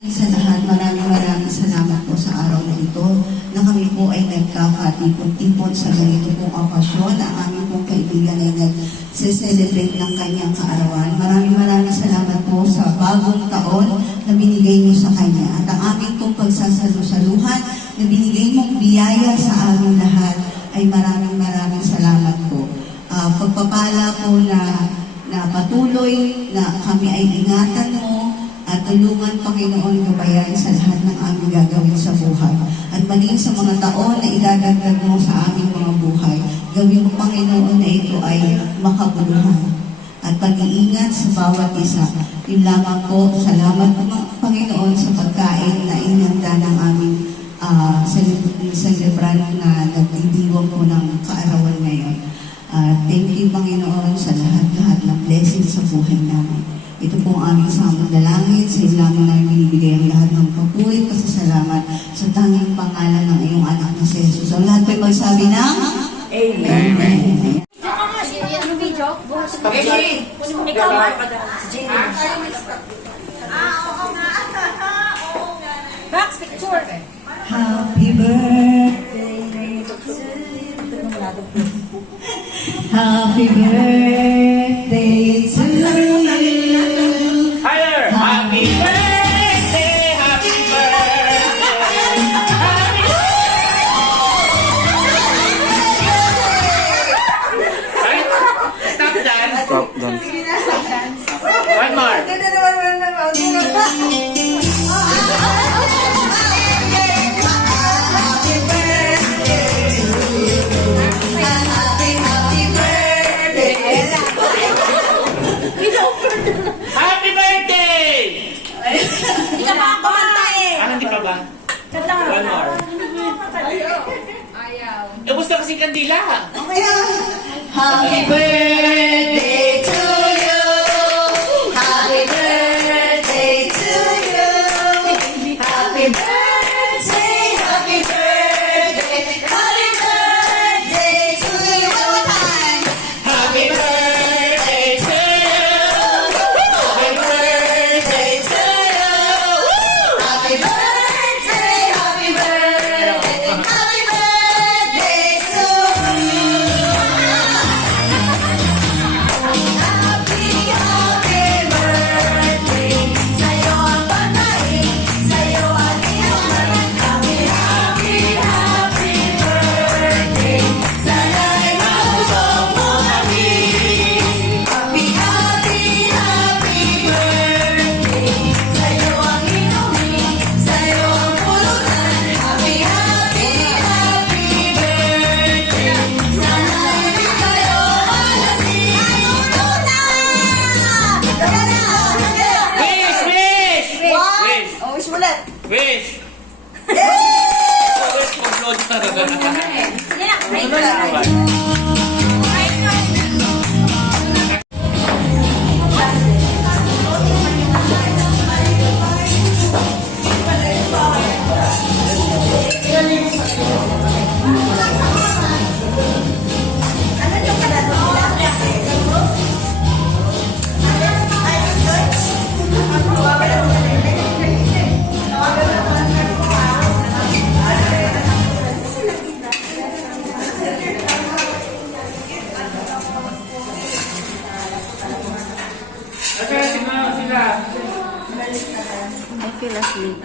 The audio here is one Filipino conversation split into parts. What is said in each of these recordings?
Sa lahat, maraming salamat po sa araw na ito na kami po ay nagkakatipon-tipon sa ganito pong okasyon. Ang aming pong kaibigan ay nag-celebrate ng kanyang kaarawan. Maraming salamat po sa bagong taon na binigay mo sa kanya. At ang aming pong pagsasalusaluhan na binigay mong biyaya sa aming lahat ay maraming salamat po. Pagpapala po na patuloy na kami ay ingatan mo at tulungan, Panginoon, gabayan sa lahat ng aming gagawin sa buhay. At maging sa mga taon na idadagdag mo sa aming mga buhay, gawin mo, Panginoon, na ito ay makabuluhan. At pag-iingat sa bawat isa. Yun lamang po, salamat po, Panginoon, sa pagkain na inanda ng aming celebrant na nagdidiwang po ng kaarawan ngayon. Thank you, Panginoon, sa lahat-lahat ng blessing sa buhay namin. Ito po ang aming samang dalangin. Sa iyo lamang namin binibigay ang lahat ng papuri, pasasalamat sa tanging pangalan ng iyong anak na si Jesus. Ang lahat po'y magsabi ng Amen. Amen. Max, picture. Happy birthday. Happy birthday to you. Higher! Happy birthday! Happy birthday! Happy birthday! Stop dance! Stop dance. One more! Happy birthday! Hindi ka pa kumanta eh. Hindi pa ba? Kanta ka One more. Ayaw. Eh, gusto kasi kandila. Happy birthday to you. Happy birthday to you. Happy birthday, happy birthday. Happy birthday to you. One more time. Happy birthday to you. Happy birthday to you. Happy birthday, happy birthday. Happy birthday to you. Happy birthday. Sa'yo ang pagkain, sa'yo ang inuman. Happy birthday. Sana'y mausok mo kami. Happy birthday. Sa'yo ang inumin, sa'yo ang pulutan. Happy birthday. Sana'y di kayo malasing. Tara na! Wish! Wish! Wish! Oh, wish mo ulit. Wish! Wish! Upload na. Sige na, pray ka. I feel asleep.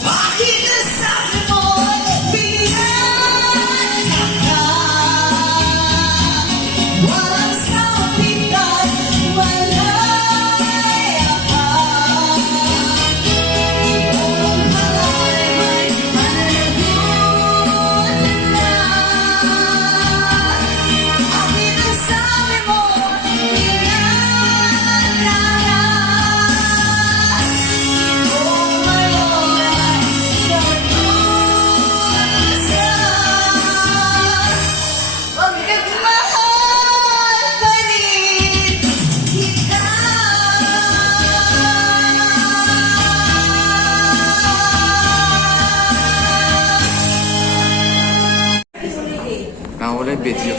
Bakit nasabi mo pinagkaka? Walang sabitan, malaya ka. Iyong pala'y may mananagutan na. Bakit nasabi mo pinagkaka? Oh my Lord, pagkagmahal pa rin kita. Nakawala yung video.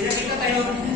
Kita tayo.